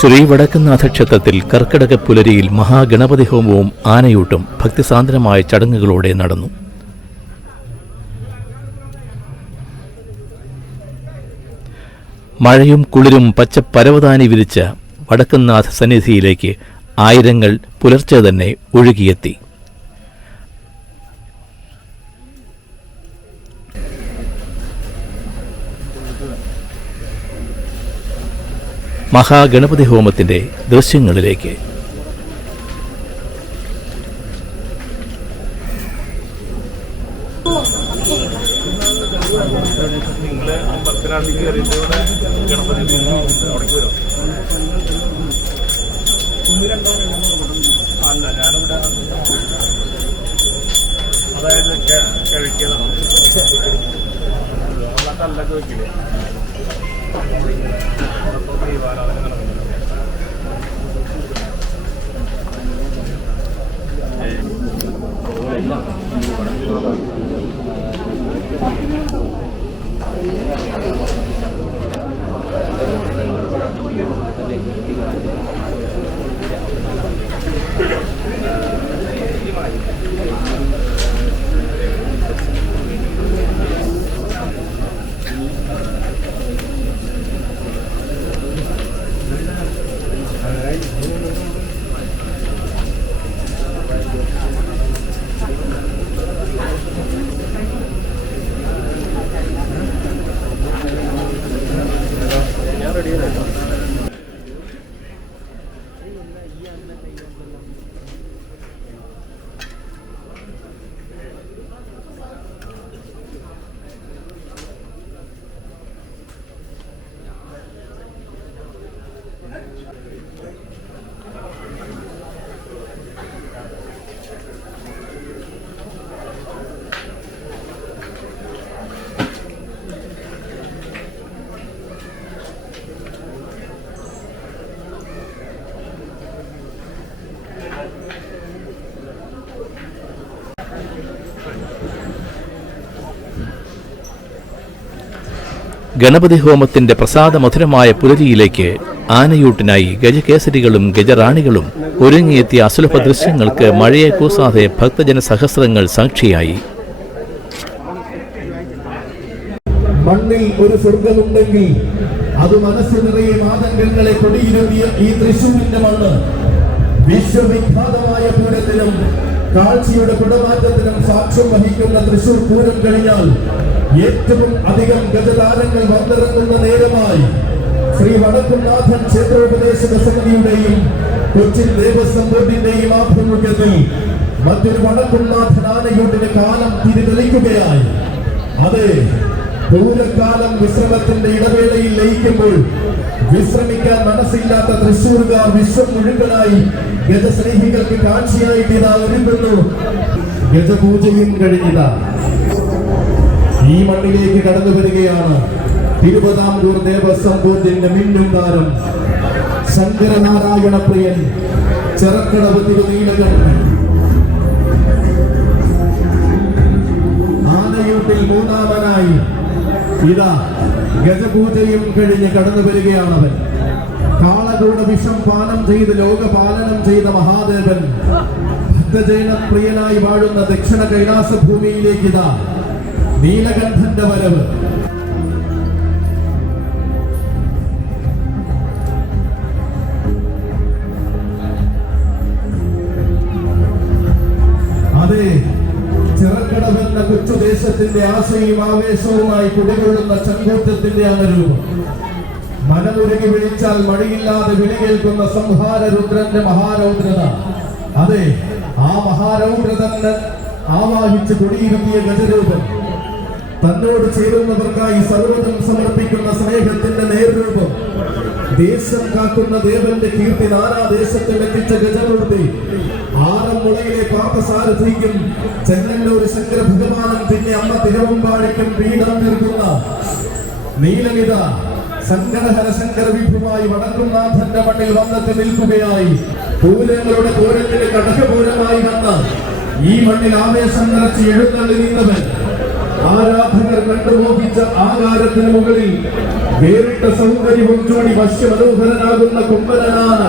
ശ്രീ വടക്കുംനാഥ ക്ഷേത്രത്തിൽ കർക്കിടക പുലരിയിൽ മഹാഗണപതി ഹോമവും ആനയൂട്ടും ഭക്തിസാന്ദ്രമായ ചടങ്ങുകളോടെ നടന്നു. മഴയും കുളിരും പച്ച പരവതാനി വിരിച്ച വടക്കുംനാഥ സന്നിധിയിലേക്ക് ആയിരങ്ങൾ പുലർച്ചെ തന്നെ ഒഴുകിയെത്തി. മഹാഗണപതി ഹോമത്തിന്റെ ദൃശ്യങ്ങളിലേക്ക്. അതായത് കഴിക്കുന്നതാണ് ചോദിക്കില്ലേ ഗണപതി ഹോമത്തിന്റെ പ്രസാദമധുരമായ പുലരിയിലേക്ക് ആനയൂട്ടിനായി ഗജകേസരികളും ഗജറാണികളും ഒരുങ്ങിയെത്തിയ അസുലഭ ദൃശ്യങ്ങൾക്ക് മഴയെ കൂസാതെ ഭക്തജന സഹസ്രങ്ങൾ സാക്ഷിയായി. മണ്ണിൽ ഒരു സ്വർഗമുണ്ടെങ്കിൽ അത് മനസ്സ് നിറയെ മാതംഗങ്ങളെ കൊടിയിരുത്തിയ ഈ തൃശ്ശൂരിന്റെ മണ്ണ് വിശ്വവിഖ്യാതമായ പൂരത്തിനും കാഴ്ചയുടെ കുടമാറ്റത്തിനും സാക്ഷ്യം വഹിക്കുന്ന തൃശ്ശൂർ പൂരം കഴിഞ്ഞാൽ ഏറ്റവും അധികം ഗജതാരങ്ങൾ വന്നിറങ്ങുന്ന നേരമായി ശ്രീ വടക്കുംനാഥൻ ക്ഷേത്രോപദേശക സമിതിയുടെയും കൊച്ചിൻ ദേവസ്വം ബോർഡിന്റെയും ആഭിമുഖ്യത്തിൽ മറ്റൊരു വടക്കുംനാഥൻ ആനയൂട്ടിന് കാലം തിരിതെളിക്കുകയായി. അതെ, പൂരക്കാലം വിശ്രമത്തിന്റെ ഇടവേളയിൽ ലയിക്കുമ്പോൾ വിശ്രമിക്കാൻ മനസ്സില്ലാത്ത തൃശ്ശൂർകാർ വിശ്വം മുഴുവനായി ഗജസ്നേഹികൾക്ക് കാഴ്ചയായിട്ട് ഇതാ ഒരുങ്ങുന്നു. ഗജപൂജയും കഴിഞ്ഞിതാ ഈ മണ്ണിലേക്ക് കടന്നു വരികയാണ് തിരുവിതാംകൂർ ദേവസ്വം ബോർഡിന്റെ മിന്നും താരം ശങ്കരനാരായണ പ്രിയൻ ചെറക്കടവ് തിരുനീലകണ്ഠൻ. ആനയൂട്ടിൽ മൂന്നാമനായി ഇതാ ഗജപൂജയും കഴിഞ്ഞ് കടന്നു വരികയാണവൻ. കാളകൂട വിഷം പാനം ചെയ്ത് ലോകപാലനം ചെയ്ത മഹാദേവൻ ഭക്തജന പ്രിയനായി വാഴുന്ന ദക്ഷിണ കൈലാസ ഭൂമിയിലേക്ക് ഇതാ നീലകണ്ഠന്റെ വരവ്. അതെ, ചിറക്കടവെന്ന കൊച്ചുദേശത്തിന്റെ ആശയും ആവേശവുമായി കുടികൊള്ളുന്ന ചങ്കൂറ്റത്തിന്റെ അനരൂപം. മനമുരുകി വിളിച്ചാൽ മടിയില്ലാതെ വിളി കേൾക്കുന്ന സംഹാര രുദ്രന്റെ മഹാരൗദ്രത. അതെ, ആ മഹാരൗദ്രതന്നെ ആവാഹിച്ച് കൊടിയിരുത്തിയ ഗജരൂപം. തന്നോട് ചേരുന്നവർക്കായി സർവ്വതും സമർപ്പിക്കുന്ന സ്നേഹത്തിന്റെ നേർരൂപം. ദേശം കാക്കുന്ന ദേവന്റെ കീർത്തി നാനാദേശത്തിൽ എത്തിച്ച ഗജമൂർത്തി. ആറന്മുളയിലെ പാർത്ഥസാരഥിക്കും ചെങ്ങന്നൂർ ശങ്കര ഭഗവാനും പിന്നെ അമ്മ തിരുവമ്പാടിക്കും പീഠം തീർക്കുന്ന നീലനിത സങ്കടഹര ശങ്കര വിഭുമായി വടക്കുംനാഥന്റെ മണ്ണിൽ വന്നെത്തി നിൽക്കുകയായി. പൂരങ്ങളുടെ പൂരത്തിന് കടകപൂരമായി വന്ന ഈ മണ്ണിൽ ആവേശം നിറച്ച് എഴുന്നള്ളി നിന്നവൻ ആരാധകർ കണ്ടുമോഹിച്ച ആകാരത്തിന് മുകളിൽ വേറിട്ട സൗന്ദര്യവും ചൂടി വശ്യമനോഹരനാകുന്ന കുംഭനാണ്.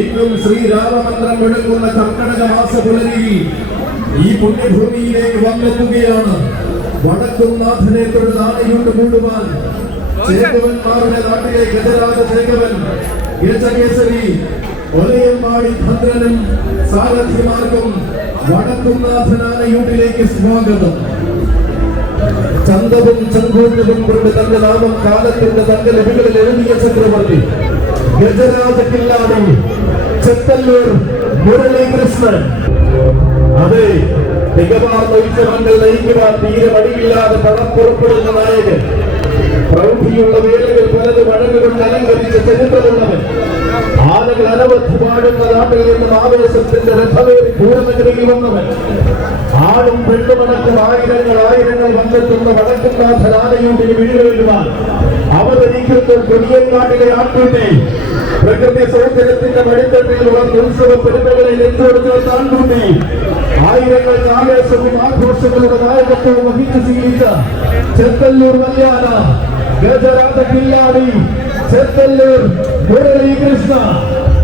എങ്ങും ശ്രീരാമമന്ത്രം മുഴങ്ങുന്ന കർക്കടക മാസപുലരിയിൽ ഈ പുണ്യഭൂമിയിലേക്ക് വന്നെത്തുകയാണ്. വടക്കുംനാഥനെ തൊഴുത് ആനയൂട്ട് കൂടുവാൻ ചേകവന്മാരുടെ നാട്ടിലെ ഗജരാജ ചേകവൻ ഗജകേസരി ഒലയമ്മാടി ഭദ്രനും സാരഥിമാർക്കും വടക്കുംനാഥനാനയൂട്ടിലേക്ക് സ്വാഗതം. ചന്തവും ചങ്കൂറ്റവും കൊണ്ട് തന്റെ നാമം കാലത്തിന്റെ തന്റെ ലിപികളിൽ എഴുതിയ ചക്രവർത്തി ഗജരാജ കില്ലാടി ചെത്തല്ലൂർ മുരളീകൃഷ്ണൻ. അതെ, തികമാർന്ന ഉത്സവങ്ങൾ നയിക്കുവാൻ തീരെ മടിയില്ലാതെ പടപ്പുറപ്പെടുന്ന നായകൻ. പ്രൗഢിയുള്ള വേലകൾ പലതും അഴകുകൊണ്ട് അലങ്കരിച്ച ചരിത്രമുള്ളവൻ. ആനകൾ അനവധി പാടുന്ന നാട്ടിൽ നിന്നും ആവേശത്തിന്റെ രഥമേറി പൂർണ്ണഗിരിയിൽ വന്നവൻ. ആടും പെണ്ണുമടക്കം ആയിരങ്ങൾ വന്നെത്തുന്ന വടക്കുംനാഥൻ ആനയൂട്ടിന് വിഴുവേണ്ടുവാൻ അവതരിക്കുന്ന കൊടിയങ്കാട്ടിലെ ആട്ടൂട്ടി പ്രകൃതി സൗന്ദര്യത്തിന്റെ മടിത്തട്ടിൽ വളർന്ന ഉത്സവ പെരുമകളെ നെഞ്ചോടുന്ന താൻകൂട്ടി ആയിരങ്ങൾക്ക് ആവേശവും ആഘോഷങ്ങളുടെ നായകത്വവും വഹിച്ചു ശീലിച്ച ചെത്തല്ലൂർ വല്യാന ഗജരാജ കില്ലാടി ചെത്തല്ലൂർ മുരളീകൃഷ്ണ,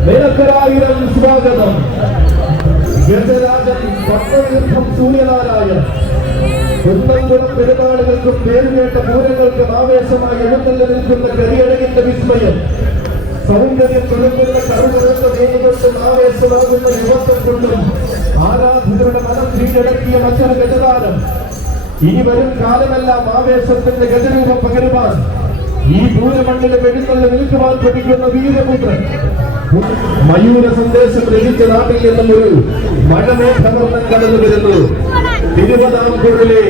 നിനക്കൊരായിരം സ്വാഗതം. ഗജരാജൻ പത്മതീർത്ഥം സൂര്യനാരായണൻ കുന്നംകുളം പെരുന്നാളുകൾക്കും പേരുകേട്ട പൂരങ്ങൾക്കും ആവേശമായി എഴുന്നള്ളി നിൽക്കുന്ന കരിയഴകിന്റെ വിസ്മയം. സൗന്ദര്യം തുറക്കുന്ന കറുകൊടുത്ത വേദികൊണ്ടും ആവേശമാകുന്ന യുവത്വം കൊണ്ടും ആരാധകരുടെ മനം കീഴടക്കിയ മറ്റൊരു ഗജതാരം. ഇനി വരും കാലമെല്ലാം ആവേശത്തിന്റെ ഗജരൂപം പകരുവാൻ ഈ പൂരമണ്ണിലും എഴുന്നള്ളി നിൽക്കുവാൻ പഠിക്കുന്ന വീരപുത്രൻ. മയൂര സന്ദേശം രചിച്ച നാട്ടിൽ നിന്നും ഒരു മഴമേഘവർണ്ണം കടന്നു വരുന്നു. തിരുവിതാംകൂറിലെ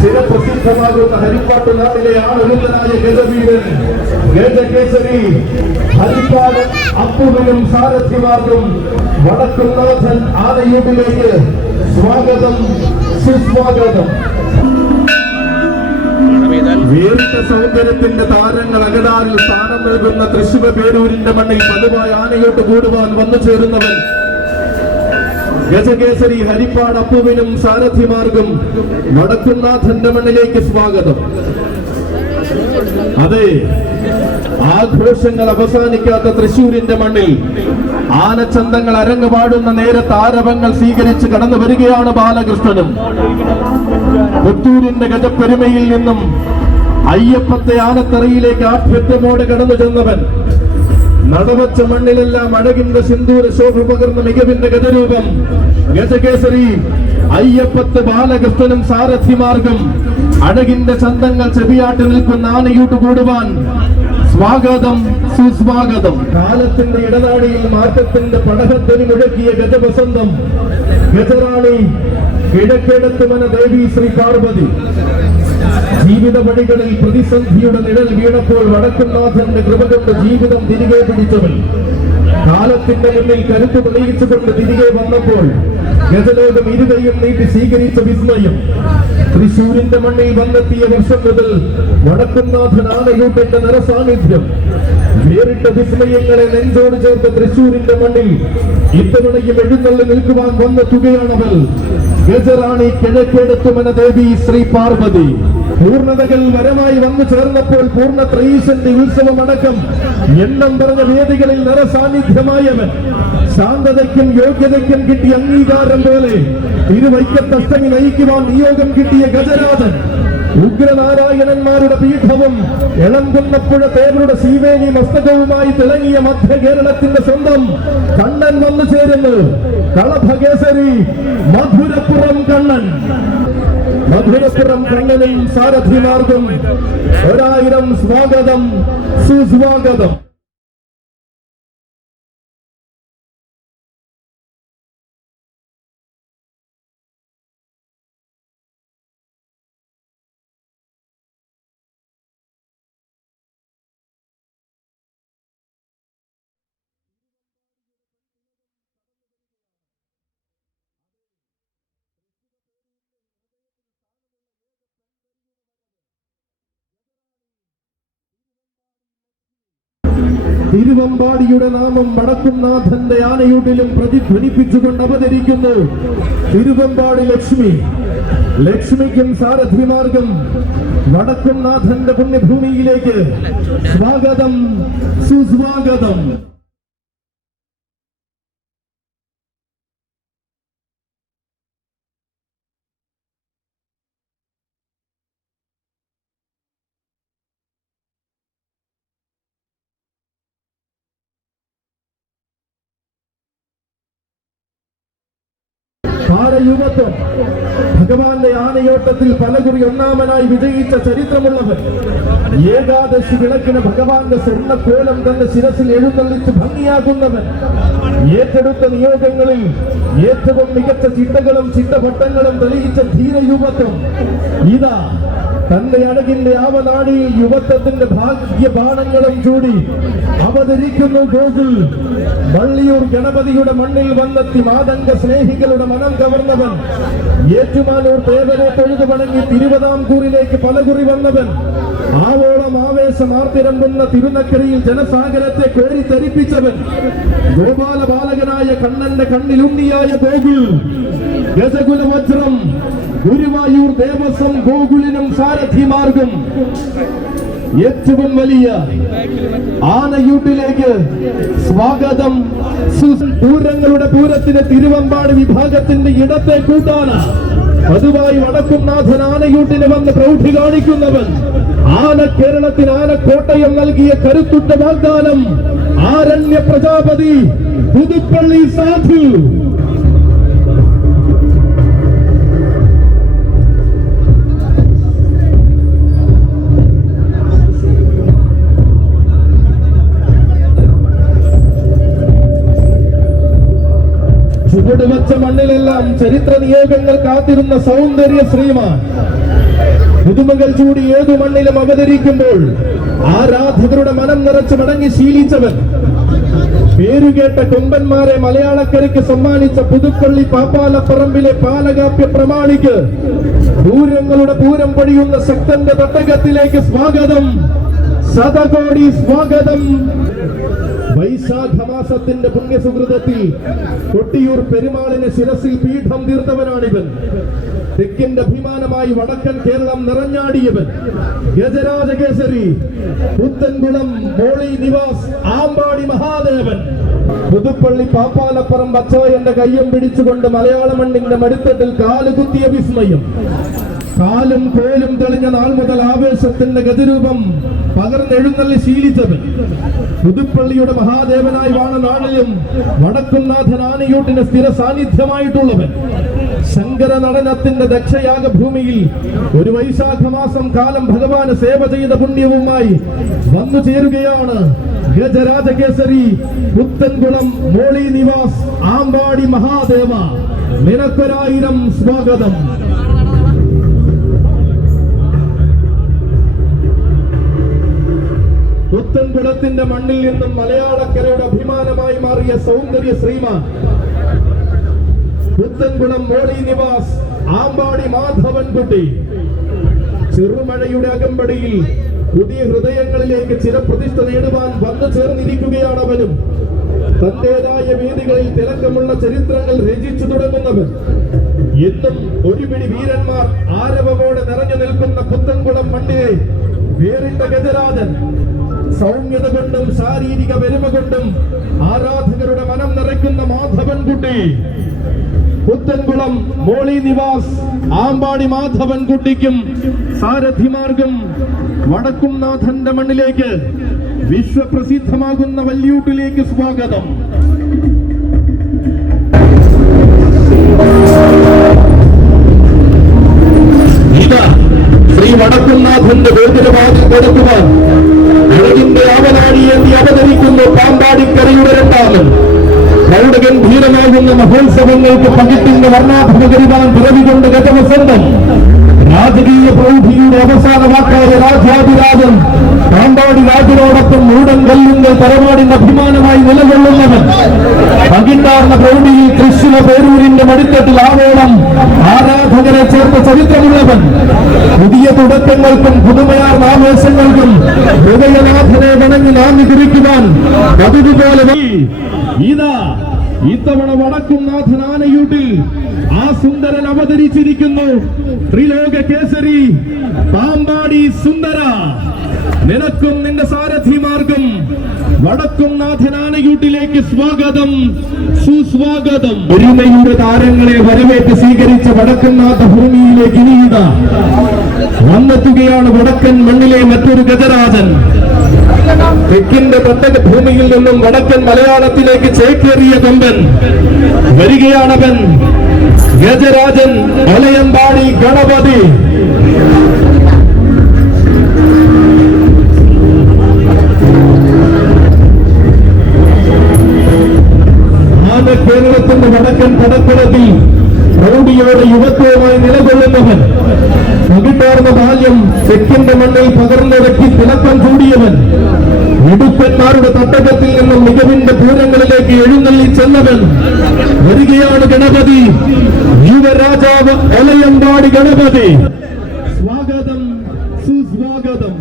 ചിരപ്രസിദ്ധമാകുന്ന ഹരിപ്പാട്ട് നാട്ടിലെ ആളുന്നനായ ഗജവീരൻ ഗജകേസരി ഹരിപ്പാട് അപ്പുവിനും സാരഥിമാർക്കും വടക്കുംനാഥൻ ആനയൂട്ടിലേക്ക് സ്വാഗതം, സുസ്വാഗതം. വേറിട്ട സൗന്ദര്യത്തിന്റെ താരങ്ങൾ അകടാറിൽ സ്ഥാനം നൽകുന്ന തൃശ്ശൂർ പേരൂരിന്റെ മണ്ണിൽ പതിവായി ആനയോട്ട് കൂടുവാൻ വന്നു ചേരുന്നവൻ ഗജകേസരി ഹരിപ്പാട് അപ്പുവിനും സാരഥിമാർക്കും വടക്കുംനാഥന്റെ മണ്ണിലേക്ക് സ്വാഗതം. അതെ, ആഘോഷങ്ങൾ അവസാനിക്കാത്ത തൃശ്ശൂരിന്റെ മണ്ണിൽ ആനച്ചന്തങ്ങൾ അരങ്ങുപാടുന്ന നേരത്തെ ആരവങ്ങൾ സ്വീകരിച്ച് കടന്നു വരികയാണ് ബാലകൃഷ്ണനും. പുത്തൂരിന്റെ ഗജപ്പെരുമയിൽ നിന്നും അയ്യപ്പത്തെ ആനത്തറയിലേക്ക് ആഭ്യത്വമോടെ കടന്നു ചെന്നവൻ. നടവച്ച മണ്ണിലെല്ലാം അഴകിന്റെ സിന്ദൂര ശോഭ പകർന്ന മികവിന്റെ ഗജരൂപം ഗജകേസരി അയ്യപ്പത്ത് ബാലകൃഷ്ണനും സാരഥിമാർഗം അഴകിന്റെ ചന്തങ്ങൾ ചെവിയാട്ടി നിൽക്കുന്ന ആനയൂട്ട് കൂടുവാൻ സ്വാഗതം, സുസ്വാഗതം. കാലത്തിന്റെ ഇടനാടിയിൽ മാറ്റത്തിന്റെ പടഹധ്വനി മുഴക്കിയ ഗജവസന്തം ഗജറാണി കിഴക്കേടത്തുമന ദേവി ശ്രീ പാർവതി. ജീവിത വഴികളിൽ പ്രതിസന്ധിയുടെ നിഴൽ വീണപ്പോൾ വടക്കുംനാഥന്റെ കൃപ കൊണ്ട് ജീവിതം തിരികെ പിടിച്ചവൻ. കാലത്തിന്റെ മുന്നിൽ കരുത്ത് തെളിയിച്ചുകൊണ്ട് തിരികെ വന്നപ്പോൾ ഗജലോകം ഇരുകയും നീട്ടി സ്വീകരിച്ച വിസ്മയം. തൃശ്ശൂരിന്റെ മണ്ണിൽ വന്നെത്തിയ വർഷം മുതൽ വടക്കുംനാഥൻ ആനയൂട്ടിന്റെ നിറസാന്നിധ്യം. വേറിട്ട വിസ്മയങ്ങളെ നെഞ്ചോട് ചേർത്ത തൃശ്ശൂരിന്റെ മണ്ണിൽ ഇത്തവണയും എഴുന്നള്ളി നിൽക്കുവാൻ വന്നെത്തുകയാണവൾ ഗജറാണി കിഴക്കേടത്തുമന ദേവി ശ്രീ പാർവതി. പൂർണ്ണതകൾ വരമായി വന്നു ചേർന്നപ്പോൾ പൂർണ്ണ ത്രയീശന്റെ ഉത്സവമടക്കം എണ്ണം പറഞ്ഞ വേദികളിൽ നിറസാന്നിധ്യമായവൻ. ശാന്തതയ്ക്കും യോഗ്യതയ്ക്കും കിട്ടിയ അംഗീകാരം പോലെ ഇരുവൈക്കത്തഷ്ടമി നയിക്കുവാൻ നിയോഗം കിട്ടിയ ഗജരാജൻ. ഉഗ്രനാരായണന്മാരുടെ പീഠവും എളംകുന്നപ്പുഴ തേവരുടെ ശീവേലി മസ്തകവുമായി തിളങ്ങിയ മധ്യ കേരളത്തിന്റെ സ്വന്തം കണ്ണൻ വന്നു ചേരുന്നു. കളഭകേസരി മധുരപ്പുറം കണ്ണൻ. മധുരപ്പുറം കണ്ണനും സാരഥിമാർക്കും 1000 സ്വാഗതം, സുസ്വാഗതം. തിരുവമ്പാടിയുടെ നാമം വടക്കുംനാഥന്റെ ആനയൂട്ടിലും പ്രതിധ്വനിപ്പിച്ചുകൊണ്ട് അവതരിക്കുന്നു തിരുവമ്പാടി ലക്ഷ്മി. ലക്ഷ്മിക്കും സാരഥിമാർഗം വടക്കുംനാഥന്റെ പുണ്യഭൂമിയിലേക്ക് സ്വാഗതം, സുസ്വാഗതം. യുവത്വം ഭഗവാന്റെ ആനയോട്ടത്തിൽ പലകുറി ഒന്നാമനായി വിജയിച്ച ചരിത്രമുള്ളവൻ. ഏകാദശി വിളക്കിന് ഭഗവാന്റെ സ്വർണ്ണക്കോലം തന്റെ ശിരസിൽ എഴുന്നള്ളിച്ച് ഭംഗിയാകുന്നവൻ. ഏറ്റെടുത്ത നിയോഗങ്ങളിൽ ഏറ്റവും മികച്ച ചിട്ടകളും ചിട്ടപട്ടങ്ങളും തെളിയിച്ച ധീരയുവത്വം. ഇതാ തന്റെ അഴകിന്റെ ആവനാടിയിൽ യുവത്വത്തിന്റെ ഭാഗ്യബാണങ്ങളും ചൂടി അവതരിക്കുന്നു ഗോകുൽ. വള്ളിയൂർ ഗണപതിയുടെ മണ്ണിൽ വന്നെത്തി മാതംഗ സ്നേഹികളുടെ മനം കവർന്നവൻ. ഏറ്റുമാനൂർ ദേവനെ തൊഴുതു വണങ്ങി തിരുവിതാംകൂറിലേക്ക് പലകുറി വന്നവൻ. ആവോളം ആവേശമാർത്തിരമ്പുന്ന തിരുനക്കരയിൽ ജനസാഗരത്തെ കോരിത്തരിപ്പിച്ചവൻ. ഗോപാല ബാലകനായ കണ്ണന്റെ കണ്ണിലുണ്ണിയായ ഗോകുൽ. ഗജകുല വജ്രം ഗുരുവായൂർ ദേവസ്വം ഗോകുലിനും സാരഥിമാർഗം. ഏറ്റവും വലിയ ആനയൂട്ടിലേക്ക് സ്വാഗതം. പൂരങ്ങളുടെ പൂരത്തിന് തിരുവമ്പാടി വിഭാഗത്തിന്റെ ഇടത്തെ കൂട്ടാണ്. അതുമായി വടക്കുംനാഥൻ ആനയൂട്ടിന് വന്ന് പ്രൗഢി കാണിക്കുന്നവൻ. ആന കേരളത്തിന് ആനക്കോട്ടയം നൽകിയ കരുത്തുറ്റ വാഗ്ദാനം. ആരണ്യ പ്രജാപതി പുതുപ്പള്ളി സാധു. ചുവടുവച്ച മണ്ണിലെല്ലാം ചരിത്ര നിയോഗങ്ങൾ കാത്തിരുന്ന സൗന്ദര്യ ശ്രീമാൻ. പുതുമകൾ ചൂടി ഏതു മണ്ണിലും അവതരിക്കുമ്പോൾ ആരാധകരുടെ മനം നിറച്ച് മടങ്ങി ശീലിച്ചവൻ. പേരുകേട്ട കൊമ്പന്മാരെ മലയാളക്കരയ്ക്ക് സമ്മാനിച്ച പുതുപ്പള്ളി പാപ്പാലപ്പറമ്പിലെ പാലകാപ്യ പ്രമാണിക്ക് പൂരങ്ങളുടെ പൂരം പൊഴിയുന്ന ശക്തന്റെ തട്ടകത്തിലേക്ക് സ്വാഗതം, ശതകോടി സ്വാഗതം. വൈശാഖമാസത്തിന്റെ പുണ്യസുഹൃതത്തിൽ കൊട്ടിയൂർ പെരുമാളിന് ശിരസിൽ പീഠം തീർത്തവനാണിവൻ. തെക്കിന്റെ അഭിമാനമായി വടക്കൻ കേരളം നിറഞ്ഞാടിയവൻ. ഗജരാജകേസരി പുത്തൻകുളം മോളി നിവാസ് ആമ്പാടി മഹാദേവൻ. പുതുപ്പള്ളി പാപ്പാലപ്പുറം ബച്ചായന്റെ കയ്യും പിടിച്ചുകൊണ്ട് മലയാള മണ്ണിന്റെ മടിത്തട്ടിൽ കാലുകുത്തിയ വിസ്മയം. കാലും കോലും തെളിഞ്ഞ നാൾ മുതൽ ആവേശത്തിന്റെ ഗതിരൂപം പകർന്നെഴുന്നള്ളി ശീലിച്ചവൻ. പുതുപ്പള്ളിയുടെ മഹാദേവനായി വാണ നാളിലും വടക്കുംനാഥൻ ആനയൂട്ടിന് സ്ഥിര സാന്നിധ്യമായിട്ടുള്ളവൻ. ശങ്കര നടനത്തിന്റെ ദക്ഷയാഗ ഭൂമിയിൽ ഒരു വൈശാഖമാസം കാലം ഭഗവാന് സേവ ചെയ്ത പുണ്യവുമായി വന്നു ചേരുകയാണ് ഗജരാജകേസരി പുത്തൻകുളം മോളി നിവാസ് ആമ്പാടി മഹാദേവ. നിനക്കൊരായിരം സ്വാഗതം. പുത്തൻകുളത്തിന്റെ മണ്ണിൽ നിന്നും മലയാളക്കരയുടെ അഭിമാനമായി മാറിയ സൗന്ദര്യ ശ്രീമാൻ പുത്തൻകുളം മോളി നിവാസ് ആമ്പാടി മാധവൻകുട്ടി. ചെറുമഴയുടെ അകമ്പടിയിൽ പുതിയ ഹൃദയങ്ങളിലേക്ക് ചിരപ്രതിഷ്ഠ നേടുവാൻ വന്നു ചേർന്നിരിക്കുകയാണ് അവനും. തന്റേതായ വേദികളിൽ തിളക്കമുള്ള ചരിത്രങ്ങൾ രചിച്ചു തുടങ്ങുന്നവൻ. എന്നും ഒരുപിടി വീരന്മാർ ആരവമോടെ നിറഞ്ഞു നിൽക്കുന്ന പുത്തൻകുളം മണ്ണിലെ വേറിട്ട ഗജരാജൻ. സൗമ്യത കൊണ്ടും ശാരീരിക പെരുമ കൊണ്ടും ആരാധകരുടെ മനം നിറയ്ക്കുന്ന മാധവൻകുട്ടി. പുത്തൻകുളം മോളി നിവാസ് ആമ്പാടി മാധവൻകുട്ടിക്കും സാരഥിമാർഗം വടക്കുംനാഥന്റെ മണ്ണിലേക്ക് വിശ്വപ്രസിദ്ധമാകുന്ന വല്യൂട്ടിലേക്ക് സ്വാഗതം. ശ്രീ വടക്കുംനാഥന്റെ ഗോപുരവാതിൽ കൊടുക്കുവാൻ അഴകിന്റെ ആവനാടിയേന്തി അവതരിക്കുന്നു പാമ്പാടിക്കരയുടെ രണ്ടാമൻ. പ്രൗഢഗംഭീരമാകുന്ന മഹോത്സവങ്ങൾക്ക് പകിട്ടിന്റെ വർണ്ണാഭകരിവാൻ പിറവികൊണ്ട് ഗജവസന്തം. രാജകീയ പ്രൗഢിയുടെ അവസാന വാക്കായ രാജാതിരാജൻ പാമ്പാടി രാജനോടൊപ്പം മൂടൻ കല്ലുങ്കൽ തറവാടിന്റെ അഭിമാനമായി നിലകൊള്ളുന്നവൻ. പകിട്ടാർന്ന പ്രൗഢിയിൽ തൃശ്ശൂർ പേരൂരിന്റെ മടിത്തട്ടിൽ ആവോളം ആരാധകരെ ചേർത്ത ചരിത്രമുള്ളവൻ. പുതിയ തുടക്കങ്ങൾക്കും പുതുമയാർന്ന ആവേശങ്ങൾക്കും ഹൃദയനാഥനെ വണങ്ങി നാന്ദി കുറിക്കുവാൻ പതിവുപോലെ ഇതാ ഇത്തവണ വടക്കുംനാഥൻ ആനയൂട്ടിൽ ആ സുന്ദരൻ അവതരിച്ചിരിക്കുന്നു. ത്രിലോക കേസരി പാമ്പാടി സുന്ദര, നിനക്കും നിന്റെ സാരഥിമാർക്കും വടക്കുംനാഥൻ ആനയൂട്ടിലേക്ക് സ്വാഗതം, സുസ്വാഗതം. ഒരുമയുടെ താരങ്ങളെ വരവേറ്റ് സ്വീകരിച്ച വടക്കുംനാഥ ഭൂമിയിലേക്ക് ഇനിയിതാ വന്നെത്തുകയാണ് വടക്കൻ മണ്ണിലെ മറ്റൊരു ഗജരാജൻ. തെക്കിന്റെ തട്ടക ഭൂമിയിൽ നിന്നും വടക്കൻ മലയാളത്തിലേക്ക് ചേക്കേറിയ കൊമ്പൻ വരികയാണവൻ. ഗജരാജൻ മലയമ്പാടി ഗണപതി. കേരളത്തിന്റെ വടക്കൻ കടപ്പുറത്തിൽ പ്രൗഢിയോടെ യുവത്വവുമായി നിലകൊള്ളുന്നവൻ. പകിട്ടാർന്ന ബാല്യം തെക്കിന്റെ മണ്ണിൽ പകർന്നിറക്കി തിളക്കം ചൂടിയവൻ. മിടുക്കന്മാരുടെ തട്ടകത്തിൽ നിന്നും മികവിന്റെ പൂരങ്ങളിലേക്ക് എഴുന്നള്ളി ചെന്നവൻ. വരികയാണ് ഗണപതി, യുവരാജാവ് മലയമ്പാടി ഗണപതി. സ്വാഗതം, സുസ്വാഗതം.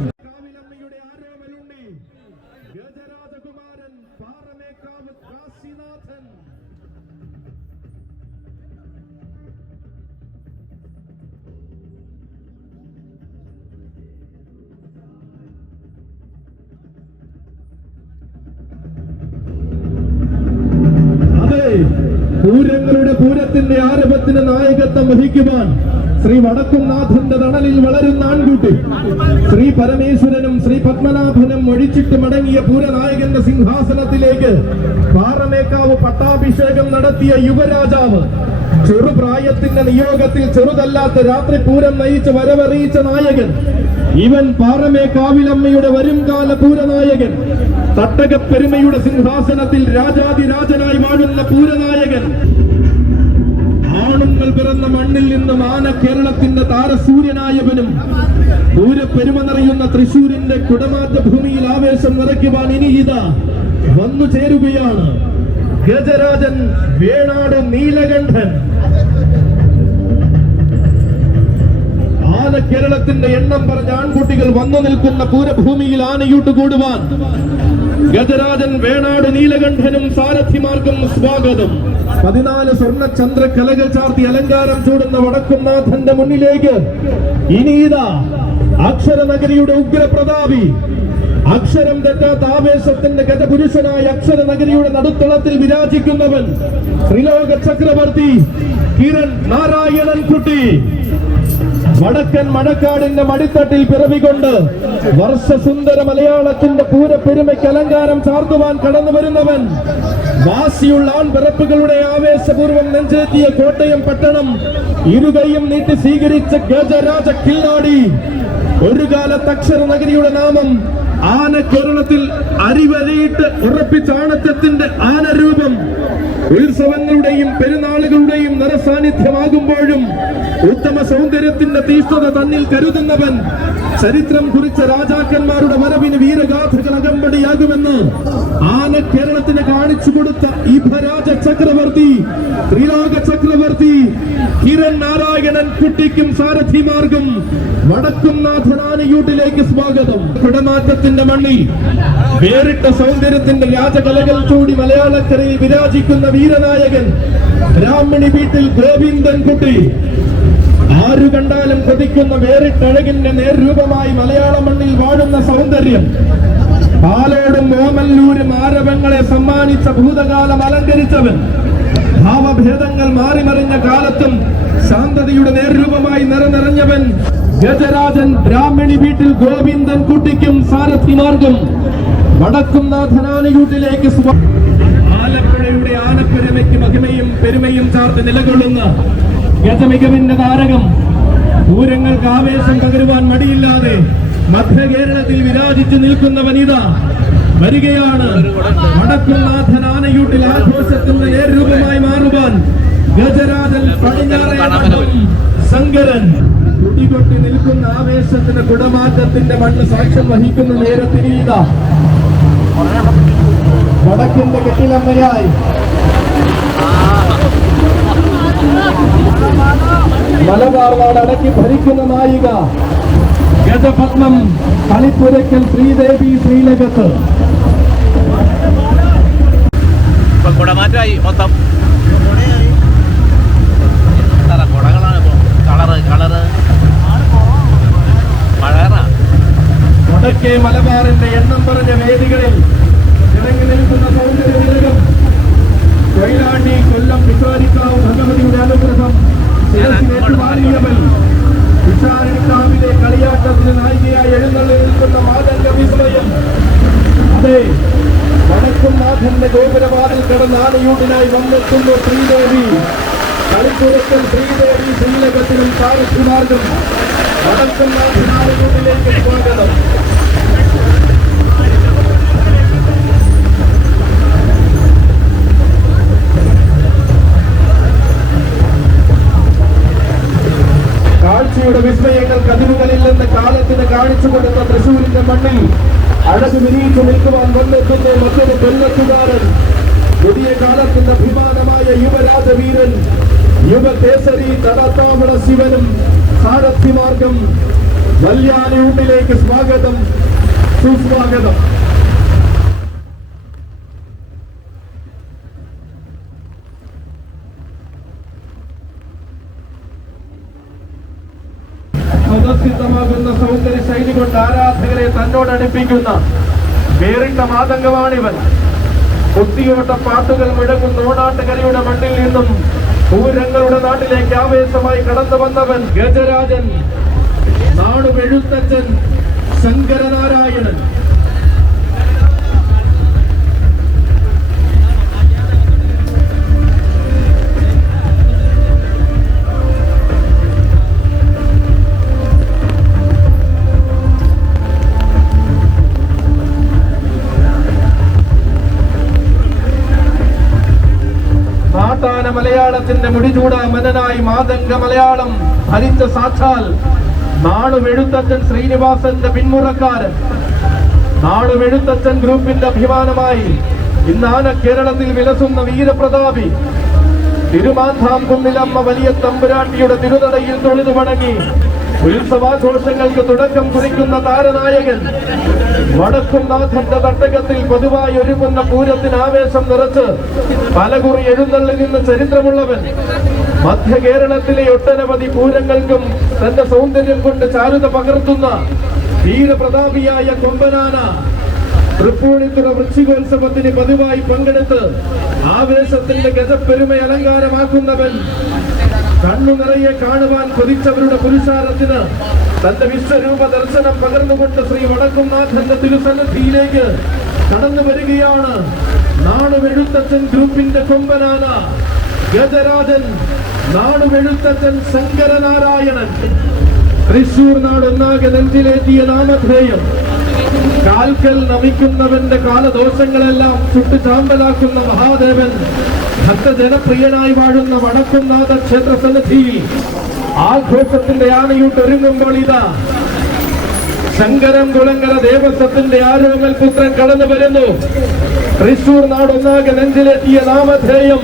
ഗജരാജകുമാരൻ പാറമേക്കാവ് കാശിനാഥൻ. പൂരങ്ങളുടെ പൂരത്തിന്റെ ആരംഭത്തിന് നായകത്വം വഹിക്കുവാൻ ശ്രീ വടക്കുംനാഥന്റെ തണലിൽ വളരുന്ന ആൺകുട്ടി, ശ്രീ പരമേശ്വരനും ശ്രീ പത്മനാഭനും ഒഴിച്ചിട്ട് മടങ്ങിയ പൂരനായകന്റെ സിംഹാസനത്തിലേക്ക് പാറമേക്കാവ് പട്ടാഭിഷേകം നടത്തിയ യുവരാജാവ്, ചെറുപ്രായത്തിന്റെ നിയോഗത്തിൽ ചെറുതല്ലാത്ത രാത്രി പൂരം നയിച്ച് വരവറിയിച്ച നായകൻ ഇവൻ. പാറമേക്കാവിലമ്മയുടെ വരുംകാല പൂരനായകൻ, തട്ടകപ്പെരുമയുടെ സിംഹാസനത്തിൽ രാജാതിരാജനായി വാഴുന്ന പൂരനായകൻ. ആണുങ്ങൾ പിറന്ന മണ്ണിൽ നിന്നും ആന കേരളത്തിന്റെ താരസൂര്യനായവനും പൂരപ്പെരുമ നിറയുന്ന തൃശൂരിന്റെ കുടമാറ്റ ഭൂമിയിൽ ആവേശം നിറയ്ക്കുവാൻ ഇനി ഇതാ വന്നു ചേരുകയാണ് ഗജരാജൻ വേണാട് നീലകണ്ഠൻ. ആന കേരളത്തിന്റെ എണ്ണം പറഞ്ഞ ആൺകുട്ടികൾ വന്നു നിൽക്കുന്ന പൂരഭൂമിയിൽ ആനയൂട്ട് കൂടുവാൻ ഗജരാജൻ വേണാട് നീലകണ്ഠനും സാരഥിമാർക്കും സ്വാഗതം. 14 സ്വർണ്ണ ചന്ദ്രകലകൾ ചാർത്തി അലങ്കാരം ചൂടുന്ന വടക്കുംനാഥന്റെ മുന്നിലേക്ക് ഇനിയിതാ അക്ഷരനഗരിയുടെ ഉഗ്രപ്രതാപി, അക്ഷരം തെറ്റാത്ത ആവേശത്തിന്റെ ഗജപുരുഷനായ അക്ഷരനഗരിയുടെ നടുത്തളത്തിൽ വിരാജിക്കുന്നവൻ ത്രിലോക ചക്രവർത്തി കിരൺ നാരായണൻ കുട്ടി. വടക്കൻ മഴക്കാടിന്റെ മടിത്തട്ടിൽ പിറവികൊണ്ട് വർഷസുന്ദര മലയാളത്തിന്റെ പൂരപ്പെരുമയ്ക്ക് അലങ്കാരം ചാർത്തുവാൻ കടന്നു വരുന്നവൻ. വാശിയുള്ള ആൺപിറപ്പുകളുടെ ആവേശപൂർവ്വം നെഞ്ചെത്തിയ കോട്ടയം പട്ടണം ഇരുകൈയും നീട്ടി സ്വീകരിച്ച ഗജരാജ കില്ലാടി. ഒരു കാലത്ത് അക്ഷരനഗരിയുടെ നാമം ആന കേരളത്തിൽ അരിവരയിട്ട് ഉറപ്പിച്ച ആണത്തത്തിന്റെ ആനരൂപം ഉത്സവങ്ങളുടെയും പെരുന്നാളുകളുടെയും നിറസാന്നിധ്യമാകുമ്പോഴും ഉത്തമ സൗന്ദര്യത്തിന്റെ തീഷ്ണത തന്നിൽ കരുതുന്നവൻ. ചരിത്രം കുറിച്ച രാജാക്കന്മാരുടെ വരവിന് വീരഗാഥകൾ അകമ്പടിയാകുമെന്ന് ആന കേരളത്തിന് കാണിച്ചു കൊടുത്ത ഇഭരാജ ചക്രവർത്തി, ത്രിലോക ചക്രവർത്തി കിരൺ നാരായണൻ കുട്ടിക്കും സാരഥിമാർക്കും വടക്കുംനാഥൻ ആനയൂട്ടിലേക്ക് സ്വാഗതം. കുടമാറ്റത്തിന്റെ മണ്ണിൽ വേറിട്ട സൗന്ദര്യത്തിന്റെ രാജകലകൾ ചൂടി മലയാളക്കരയിൽ വിരാജിക്കുന്ന വീരനായകൻ ബ്രാഹ്മണി വീട്ടിൽ ഗോവിന്ദൻ കുട്ടി. ആരു കണ്ടാലും കൊതിക്കുന്ന വേറിട്ടഴകിന്റെ നേർരൂപമായി മലയാള മണ്ണിൽ വാഴുന്ന സൗന്ദര്യം. പാലോടും ഓമല്ലൂരും ആരവങ്ങളെ സമ്മാനിച്ച ഭൂതകാലം അലങ്കരിച്ചവൻ. ഭാവഭേദങ്ങൾ മാറിമറിഞ്ഞ കാലത്തും ശാന്തതയുടെ നേർരൂപമായി നിറനിറഞ്ഞവൻ ഗജരാജൻ ബ്രാഹ്മണി വീട്ടിൽ ഗോവിന്ദൻ കുട്ടിക്കും സാരഥിമാർക്കും വടക്കുംനാഥൻ ആനയൂട്ടിലേക്ക് ആലപ്പുഴയുടെ ആനപ്പെരുമയ്ക്ക് മഹിമയും പെരുമയും ചാർത്ത് നിലകൊള്ളുന്ന ഗജമികവിന്റെ താരകം. പൂരങ്ങൾക്ക് ആവേശം പകരുവാൻ മടിയില്ലാതെ മധ്യ കേരളത്തിൽ വിരാജിച്ചു നിൽക്കുന്ന വനിത വരികയാണ്. വടക്കുംനാഥൻ ആനയൂട്ടിൽ ആഘോഷത്തിന്റെ നേർരൂപമായി മാറുവാൻ ഗജരാജൻ പടിഞ്ഞാറേ ശങ്കരൻ. കുടികൊട്ടി നിൽക്കുന്ന ആവേശത്തിന് കുടമാറ്റത്തിന്റെ മണ്ണ് സാക്ഷ്യം വഹിക്കുന്ന നേരത്തിനീത വടക്കിന്റെ കെട്ടിലമ്മയായി മലബാർ നാട് അടക്കി ഭരിക്കുന്ന നായിക ഗജപത്മം കളിപ്പുരയ്ക്കൽ ശ്രീദേവി ശ്രീലകത്ത്. കുടമാറ്റമായി മൊത്തം കുടകളാണ് കളറ് വടക്കേ മലബാറിന്റെ എണ്ണം പറഞ്ഞ വേദികളിൽ ഇറങ്ങി നിൽക്കുന്ന സൗന്ദര്യ തിലകം കൊയിലാണ്ടി കൊല്ലം വിശ്വാരിക്കാവ് ഭഗവതിയുടെ അനുഗ്രഹം ശിരസിലേറ്റുവാങ്ങിയവൻ വിശാരണിക്കാവിലെ കളിയാട്ടത്തിന് നായികയായി എഴുന്നള്ളി നിൽക്കുന്ന മാതംഗ വിസ്മയം. അതെ, വടക്കുംനാഥന്റെ ഗോപുരവാതിൽ കടന്ന് ആനയൂട്ടിനായി വന്നെത്തുന്നു ശ്രീദേവി. കളിപ്പുരക്കൽ ശ്രീദേവി ശ്രീലകത്തിനും സാരഥിമാർഗം വടക്കുംനാഥൻ ആനയൂട്ടിലേക്ക് സ്വാഗതം. കാഴ്ചയുടെ വിസ്മയങ്ങൾ കതിരുകളില്ലെന്ന് കാലത്തിന് കാണിച്ചു കൊടുത്ത തൃശൂരിന്റെ മണ്ണിൽ അഴകു വിരിയിച്ചു നിൽക്കുവാൻ വന്നെത്തുന്ന മറ്റൊരു കൊല്ലത്തുകാരൻ. പുതിയ കാലത്തിന്റെ അഭിമാനമായ യുവരാജവീരൻ, യുവകേസരി തടത്താമണ ശിവനും സാരഥിമാർഗം വല്യാനയൂട്ടിലേക്ക് സ്വാഗതം, സുസ്വാഗതം. സ്വതസിദ്ധമാകുന്ന സൗന്ദര്യ ശൈലി കൊണ്ട് ആരാധകരെ തന്നോടടുപ്പിക്കുന്ന വേറിട്ട മാതംഗമാണിവൻ. കുത്തിയോട്ട പാട്ടുകൾ മുഴങ്ങുന്ന ഓണാട്ടുകരയുടെ മണ്ണിൽ നിന്നും പൂരങ്ങളുടെ നാട്ടിലേക്ക് ആവേശമായി കടന്നു വന്നവൻ ഗജരാജൻ, നാടുമെഴുത്തച്ഛൻ ശങ്കരനാരായണൻ. മലയാളത്തിന്റെ മുടിചൂടാ മനനായി മാതംഗ മലയാളം ഭരിച്ച സാക്ഷാൽ നാടുമെഴുത്തച്ഛൻ ശ്രീനിവാസന്റെ പിന്മുറക്കാരൻ, നാടുമെഴുത്തച്ഛൻ ഗ്രൂപ്പിന്റെ അഭിമാനമായി ഇന്നാണ് കേരളത്തിൽ വിലസുന്ന വീരപ്രതാപി. തിരുമാന്താംകുന്നിലമ്മ വലിയ തമ്പുരാട്ടിയുടെ തിരുനടയിൽ തൊഴുതു വണങ്ങി ഉത്സവാഘോഷങ്ങൾക്ക് തുടക്കം കുറിക്കുന്ന താരനായകൻ. വടക്കുംനാഥന്റെ തട്ടകത്തിൽ പതിവായി ഒരുങ്ങുന്ന പൂരത്തിന് ആവേശം നിറച്ച് പലകുറി എഴുന്നള്ളി നിന്ന് ചരിത്രമുള്ളവൻ. മധ്യ കേരളത്തിലെ ഒട്ടനവധി പൂരങ്ങൾക്കും തന്റെ സൗന്ദര്യം കൊണ്ട് ചാരുത പകർത്തുന്ന വീരപ്രതാപിയായ കൊമ്പനാന തൃപ്പൂണിത്തുറ വൃശ്ചികോത്സവത്തിന് പതിവായി പങ്കെടുത്ത് ആവേശത്തിന്റെ ഗജപ്പെരുമ അലങ്കാരമാക്കുന്നവൻ. കണ്ണു നിറയെ കാണുവാൻ കൊതിച്ചവരുടെ പുരുഷാരത്തിന് തന്റെ വിശ്വരൂപ ദർശനം പകർന്നുകൊണ്ട് ശ്രീ വടക്കുംനാഥന്റെ തിരുസന്നിധിയിലേക്ക് കടന്നു വരികയാണ് നാടുമെഴുത്തച്ഛൻ ഗ്രൂപ്പിന്റെ കൊമ്പനാന ഗജരാജൻ, നാടുമെഴുത്തച്ഛൻ ശങ്കരനാരായണൻ. തൃശൂർ നാടൊന്നാകെ നെഞ്ചിലേറ്റിയ നാമധേയം. കാൽക്കൽ നമിക്കുന്നവന്റെ കാലദോഷങ്ങളെല്ലാം ചുട്ടു ചാമ്പലാക്കുന്ന മഹാദേവൻ ഭക്തജനപ്രിയനായി വാഴുന്ന വടക്കുംനാഥ ക്ഷേത്ര സന്നിധിയിൽ ആഘോഷത്തിന്റെ ആനയൂട്ട് ഒരുങ്ങുമ്പോൾ ഇതാ ശങ്കരം കുളങ്ങര ദേവസ്വത്തിന്റെ ആരോമൽ പുത്രൻ കടന്നു വരുന്നു. തൃശൂർ നാടൊന്നാകെ നെഞ്ചിലെത്തിയ നാമധേയം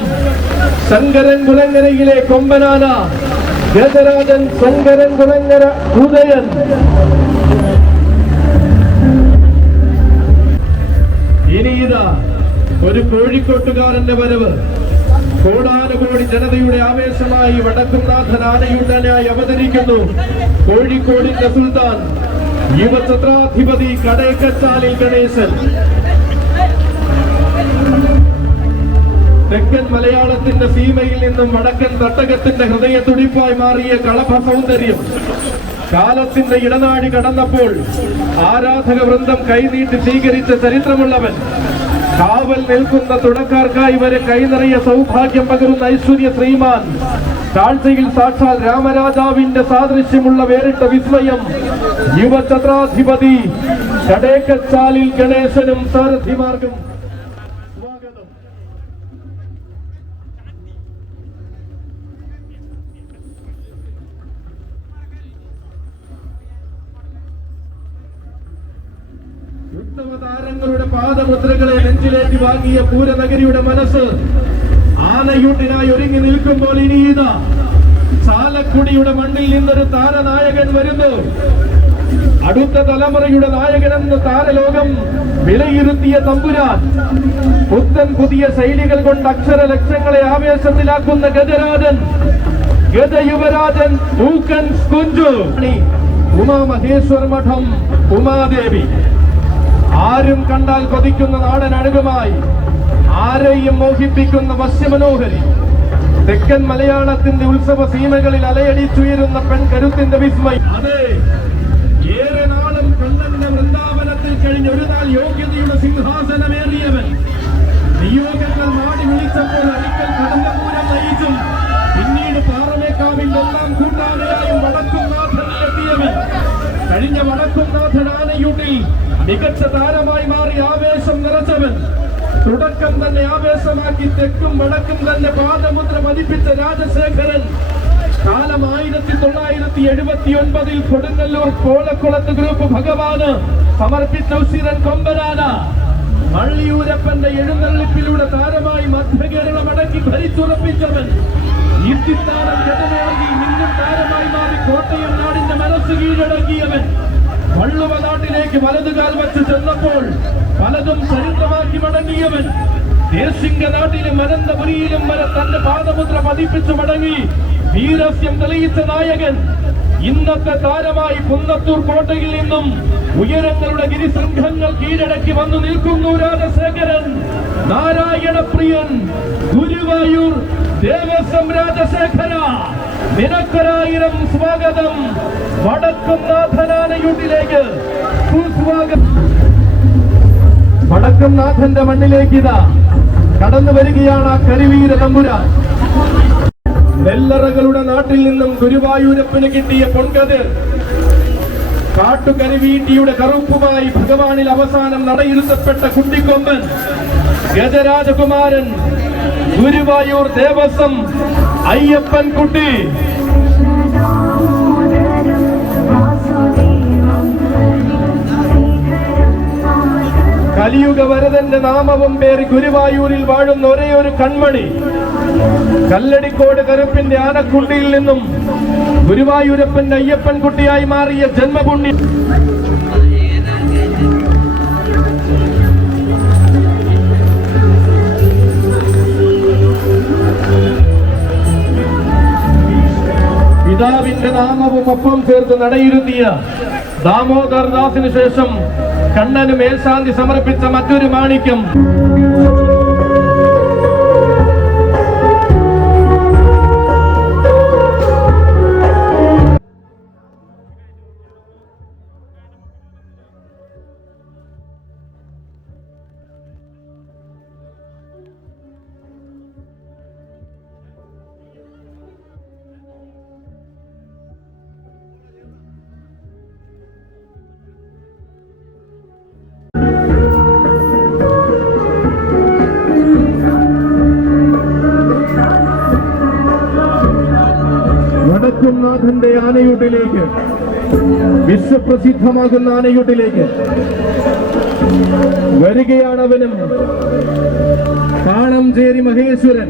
ശങ്കരൻ കുളങ്ങരയിലെ കൊമ്പനാന ഗജരാജൻ ശങ്കരൻ കുളങ്ങര ഉദയൻ. ഇനി ഇതാ ഒരു കോഴിക്കോട്ടുകാരന്റെ വരവ്. കോടാനുകോടി ജനതയുടെ ആവേശമായി വടക്കുംനാഥൻ ആനയൂട്ടനായി അവതരിക്കുന്നു. കോഴിക്കോടിന്റെ സുൽത്താൻ യുവഛത്രാധിപതി കടേക്കച്ചാലിൽ ഗണേശൻ. തെക്കൻ മലയാളത്തിന്റെ സീമയിൽ നിന്നും വടക്കൻ തട്ടകത്തിന്റെ ഹൃദയ തുടിപ്പായി മാറിയ കളഭ സൗന്ദര്യം. കാലത്തിന്റെ ഇടനാഴി കടന്നപ്പോൾ ആരാധക വൃന്ദം കൈനീട്ടി സ്വീകരിച്ച ചരിത്രമുള്ളവൻ. കാവൽ നിൽക്കുന്ന തുടക്കാർക്കായി വരെ കൈനിറയ സൗഭാഗ്യം പകരുന്ന ഐശ്വര്യ ശ്രീമാൻ. കാഴ്ചയിൽ സാക്ഷാൽ രാമരാജാവിന്റെ സാദൃശ്യമുള്ള വേറിട്ട വിസ്മയം യുവഛത്രാധിപതി കടേക്കച്ചാലിൽ ഗണേശനും സാരഥിമാർഗം. താരങ്ങളുടെ പാദമുദ്രകളെ നെഞ്ചിലേറ്റി വാങ്ങിയ പൂരനഗരിയുടെ മനസ്സ് ആനയൂട്ടിനായി ഒരുങ്ങി നിൽക്കുമ്പോൾ ഇനിയിതാ ചാലക്കുടിയുടെ മണ്ണിൽ നിന്നൊരു താരനായകൻ വരുന്നു. അടുത്ത തലമുറയുടെ നായകനെന്ന് താരലോകം വിലയിരുത്തിയ തമ്പുരാൻ പുത്തൻ പുതിയ ശൈലികൾ കൊണ്ട് അക്ഷരലക്ഷങ്ങളെ ആവേശത്തിലാക്കുന്ന ഗജരാജൻ, ഗജയുവരാജൻ പൂക്കൻ കുഞ്ചു, ഉമാമഹേശ്വര മഠം ഉമാദേവി. ആരും കണ്ടാൽ കൊതിക്കുന്ന നാടൻ അഴകുമായി ആരെയും മോഹിപ്പിക്കുന്ന വശ്യമനോഹരി, തെക്കൻ മലയാളത്തിന്റെ ഉത്സവ സീമകളിൽ അലയടിച്ചുയരുന്ന പെൺകരുത്തിന്റെ വിസ്മയം. അതെ, ഏറെ നാളും കണ്ണന്റെ വൃന്ദാവനത്തിൽ കഴിഞ്ഞ ഒരു നാൾ യോഗ്യതയുടെ സിംഹാസനമേറിയവൻ. നിയോഗങ്ങൾ മാടി വിളിച്ചപ്പോൾ അരിക്കൽ കടന്നപൂരം നയിച്ചും പിന്നീട് പാറമേക്കാവിന്റെ ഒന്നാം കൂട്ടാളിയായും വടക്കുംനാഥനിലെത്തിയവൻ. കഴിഞ്ഞ വടക്കുംനാഥൻ ആനയൂട്ടിൽ മികച്ച താരമായി മാറി ആവേശം നിറച്ചവൻ. തുടക്കം തന്നെ ആവേശമാക്കി തെക്കും വടക്കും തന്നെ പാദമുദ്ര പതിപ്പിച്ച രാജശേഖരൻ. കാലം 1979 കൊടുങ്ങല്ലൂർ കോളക്കുളത്ത് ഗ്രൂപ്പ് ഭഗവാന് സമർപ്പിച്ച ഉശിരൻ കൊമ്പനാന. മള്ളിയൂരപ്പന്റെ എഴുന്നള്ളിപ്പിലൂടെ താരമായി മധ്യകേരളം അടക്കി ഭരിച്ചുറപ്പിച്ചവൻ. ഈർത്തിത്താരം ഘടനയാകി മിന്നും താരമായി മാറി കോട്ടയം നാടിന്റെ മനസ്സ് കീഴടക്കിയവൻ. വള്ളുവ നാട്ടിലേക്ക് വലതുകാൽ വച്ച് ചെന്നപ്പോൾ പലതും ചരിത്രമാക്കി മടങ്ങിയവൻ. ദേശിംഗ നാട്ടിലും അനന്തപുരിയിലും വരെ തന്റെ പാദമുദ്ര പതിപ്പിച്ചു മടങ്ങി വീരസ്യം തെളിയിച്ച നായകൻ. ഇന്നത്തെ താരമായി കുന്നത്തൂർ കോട്ടയിൽ നിന്നും ഉയരങ്ങളുടെ ഗിരിശൃംഖങ്ങൾ കീഴടക്കി വന്നു നിൽക്കുന്നു രാജശേഖരൻ. നാരായണപ്രിയൻ, ഗുരുവായൂർ ദേവസ്വം രാജശേഖര, നിനക്കൊരായിരം സ്വാഗതം. വടക്കുംനാഥനാനയൂട്ടിലേക്ക് സുസ്വാഗതം. വടക്കുംനാഥന്റെ മണ്ണിലേക്ക് ഇതാ കടന്നു വരികയാണ് ആ കരിവീര തമ്പുരാൻ. നെല്ലറകളുടെ നാട്ടിൽ നിന്നും ഗുരുവായൂരപ്പന് കിട്ടിയ പൊൻകതിർ, കാട്ടുകരിവീട്ടിയുടെ കറുപ്പുമായി ഭഗവാനിൽ അവസാനം നടയിരുത്തപ്പെട്ട കുട്ടിക്കൊമ്പൻ, ഗജരാജകുമാരൻ, ഗുരുവായൂർ ദേവസ്വം അയ്യപ്പൻ കുട്ടി. കലിയുഗ വരദന്റെ നാമവും പേറി ഗുരുവായൂരിൽ വാഴുന്ന ഒരേ ഒരു കൺമണി. കല്ലടിക്കോട് കറുപ്പിന്റെ ആനക്കുണ്ടിയിൽ നിന്നും ഗുരുവായൂരപ്പന്റെ അയ്യപ്പൻ കുട്ടിയായി മാറിയ ജന്മപുണ്യം. പിതാവിന്റെ നാമവും ഒപ്പം ചേർത്ത് നടയിരുത്തിയ ദാമോദർദാസിന് ശേഷം കണ്ണന് മേൽശാന്തി സമർപ്പിച്ച മറ്റൊരു മാണിക്യം. വടക്കുംനാഥന്റെ ആനയൂട്ടിലേക്ക്, വിശ്വപ്രസിദ്ധമാകുന്ന ആനയൂട്ടിലേക്ക് വരികയാണവനും. കാളംചേരി മഹേശ്വരൻ.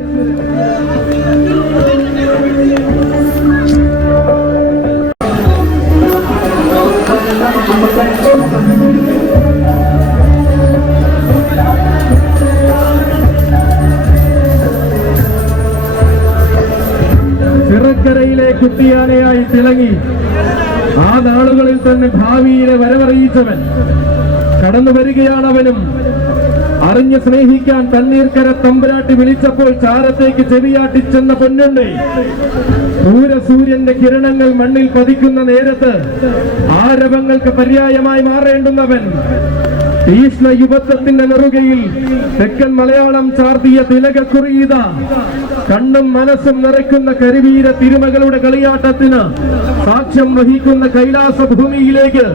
ചിറക്കരയിലെ കുട്ടിയാനയായി തിളങ്ങി ആ നാളുകളിൽ തന്നെ ഭാവിയിലെ വരവറിയിച്ചവൻ. കടന്നു വരികയാണവനും. അറിഞ്ഞ് സ്നേഹിക്കാൻ തണ്ണീർക്കര തമ്പുരാട്ടി വിളിച്ചപ്പോൾ ചാരത്തേക്ക് ചെവിയാട്ടിച്ചെന്ന പൊന്നുണ്ട്. സൂര്യന്റെ കിരണങ്ങൾ മണ്ണിൽ പതിക്കുന്ന നേരത്ത് ആരവങ്ങൾക്ക് പര്യായമായി മാറേണ്ടുന്നവൻ. തീഷ്ണ യുവത്വത്തിന്റെ നെറുകയിൽ തെക്കൻ മലയാളം ചാർത്തിയ തിലകക്കുറിയിത. കണ്ണും മനസ്സും നിറയ്ക്കുന്ന കരിവീര തിരുമകളുടെ കളിയാട്ടത്തിന് സാക്ഷ്യം വഹിക്കുന്ന കൈലാസ ഭൂമിയിലേക്ക്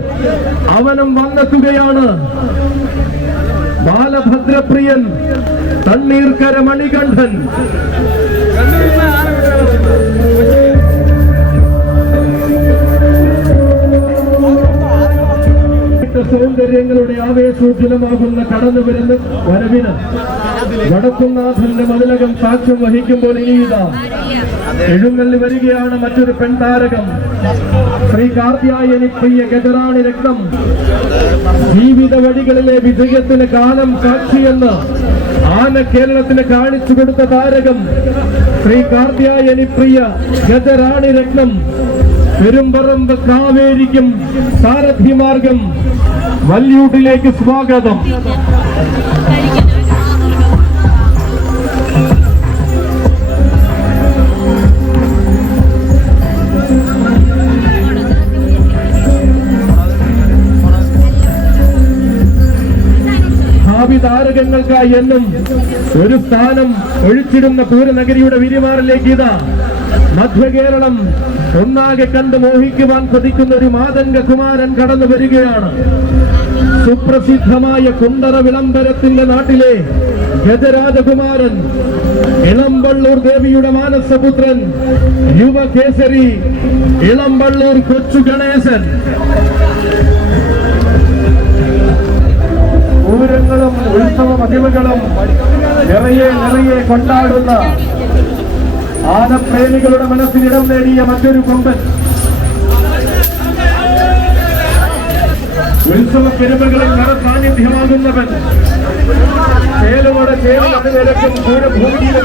അവനും വന്നെത്തുകയാണ്. ബാലഭദ്രപ്രിയൻ, തണ്ണീർക്കര മണികണ്ഠൻ. സൗന്ദര്യം സൗന്ദര്യങ്ങളുടെ ആവേശോജ്വലമാകുന്ന കടന്നുവരുന്ന വരവിന് വടക്കുംനാഥന്റെ മതിലകം സാക്ഷ്യം വഹിക്കുമ്പോൾ ഇനിയിതാ എഴുന്നള്ളി വരികയാണ് മറ്റൊരു പെൺതാരകം. ശ്രീ കാർത്യായനി പ്രിയ ഗജറാണി രത്നം. ജീവിത വഴികളിലെ വിജയത്തിന് കാലം സാക്ഷിയെന്ന് ആന കേരളത്തിന് കാണിച്ചു കൊടുത്ത താരകം ശ്രീ കാർത്യായനി പ്രിയ ഗജറാണി രത്നം. പെരുമ്പറമ്പ് കാവേരിക്കും സാരഥിമാർഗം വല്യൂട്ടിലേക്ക് സ്വാഗതം. ഭാവി താരകങ്ങൾക്കായി എന്നും ഒരു സ്ഥാനം ഒഴിച്ചിടുന്ന പൂരനഗരിയുടെ വിരിമാറിലേക്ക് ഇതാ മധ്യകേരളം ഒന്നാകെ കണ്ട് മോഹിക്കുവാൻ കൊതിക്കുന്ന ഒരു മാതംഗ കുമാരൻ കടന്നു വരികയാണ്. സുപ്രസിദ്ധമായ കുണ്ടറ വിളംബരത്തിന്റെ നാട്ടിലെ ഗജരാജകുമാരൻ, ഇളമ്പള്ളൂർ ദേവിയുടെ മാനസപുത്രൻ, യുവകേസരി ഇളമ്പള്ളൂർ കൊച്ചു ഗണേശൻ. പൂരങ്ങളും ഉത്സവ മഹിമകളും നിറയെ കൊണ്ടാടുന്ന ആനപ്രേമികളുടെ മനസ്സിനിടം നേടിയ മറ്റൊരു കൊമ്പൻ. ഉത്സവ പെരുമകളിൽ നിറസാന്നിധ്യമാകുന്നവൻ. ചേലുമട ചേലുമടക്കും പൂരഭൂമിയിലെ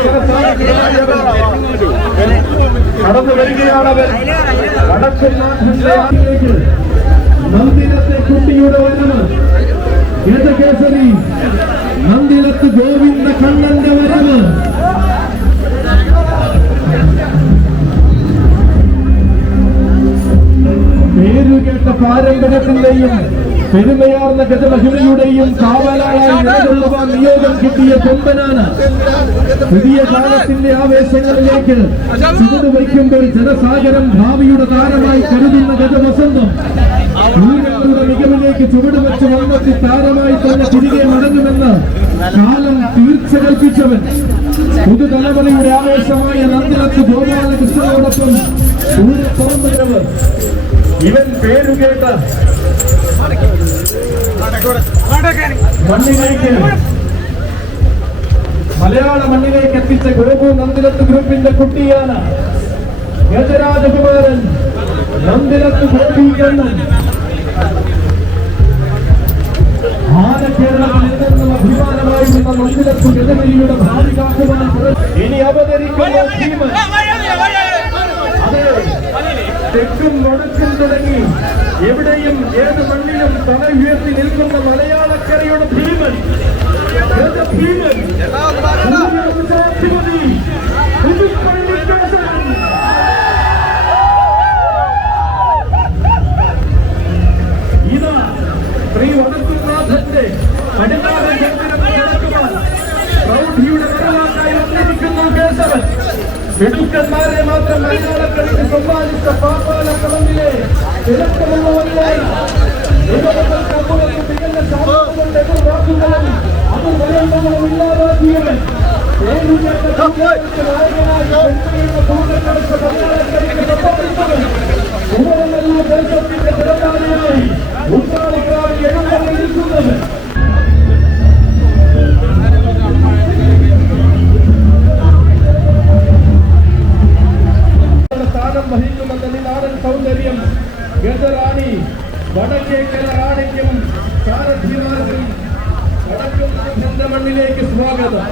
കടന്നു വരികയാണവൻ. വടക്കുംനാഥന്റെ ആറ്റിലേക്ക് നന്ദിലത്തെ കുട്ടിയുടെ വരവ്. ഗജകേസരി നന്ദിലത്ത് ഗോവിന്ദ കണ്ണന്റെ വരവ്. പേരുകേട്ട പാരമ്പര്യത്തിന്റെയും പെരുമയാർന്ന ഗജമഹിമയുടെയും കാവലാളായി നിലകൊള്ളുവാൻ നിയോഗം കിട്ടിയ കൊമ്പനാണ്. പുതിയ കാലത്തിന്റെ ആവേശങ്ങളിലേക്ക് ചുവടുവയ്ക്കുമ്പോൾ ജനസാഗരം ഭാവിയുടെ താരമായി കരുതുന്ന ഗജവസന്തം പൂരങ്ങളുടെ മികവിലേക്ക് ചുവടുവെച്ച് വന്നെത്തി താരമായി തന്നെ തിരികെ മടങ്ങുമെന്ന് കാലം തീർച്ച കൽപ്പിച്ചവൻ. പുതുതലമുറയുടെ ആവേശമായ നന്ദിലത്ത് ഗോപാലകൃഷ്ണനോടൊപ്പം പൂരപ്പറമ്പ്. ഇവൻ പേരുകേട്ട മണ്ണിലേക്ക്, മലയാള മണ്ണിലേക്ക് എത്തിച്ച ഗോപു നന്ദിലത്ത് ഗ്രൂപ്പിന്റെ കുട്ടിയാണ് ഗജരാജകുമാരൻ നന്ദിലത്ത് ഗോപീകണ്ണൻ. ആന കേരളത്തിൽ നിന്നും അഭിമാനമായിരുന്ന നന്ദിലത്ത് ഗജമരിയുടെ ഭാവി കാക്കുവാൻ ഇനി അവതരിക്കുന്ന ഭീമൻ. അതെ, തെക്കും വടക്കും തുടങ്ങി എവിടെയും ഏത് മണ്ണിലും തല ഉയർത്തി നിൽക്കുന്ന മലയാളക്കരയുടെ ഭീമൻ. ഭീമൻ ഇതാ ശ്രീ വടക്കുംനാഥന്റെ പടിഞ്ഞാറൻ കിടക്കുവാൻ പ്രൗഢിയുടെ വരവാക്കായി വന്നിരിക്കുന്നു കേശവൻ. മിടുക്കന്മാരെ മാത്രം മലയാളക്കളിക്ക് സമ്മാനിച്ച പാപ്പാലക്കളത്തിലെ തിളക്കമുള്ളവരിലാണ്. തികഞ്ഞ ശാസ്ത്രങ്ങളുടെ എതിർവാക്കുകളും അത് വരണ്ടവും ഇല്ലാതാക്കിയവൻ. നായകനായി പൂർണ്ണക്കടച്ച മലയാളക്കളിക്ക് സമ്മാനിച്ചവൻ. പൂർണ്ണെല്ലാം ദേശത്തിന്റെ തിരക്കാരിയായി ഉത്രാളിക്കാവിൽ എഴുന്നള്ളി നിൽക്കുന്നവൻ. വഹിക്കുമെന്ന നാടൻ സൗന്ദര്യം ഗജറാണി വടക്കേക്കര റാണിക്കും സാരഥിമാർക്കും വടക്കുംനാഥന്റെ മണ്ണിലേക്ക് സ്വാഗതം.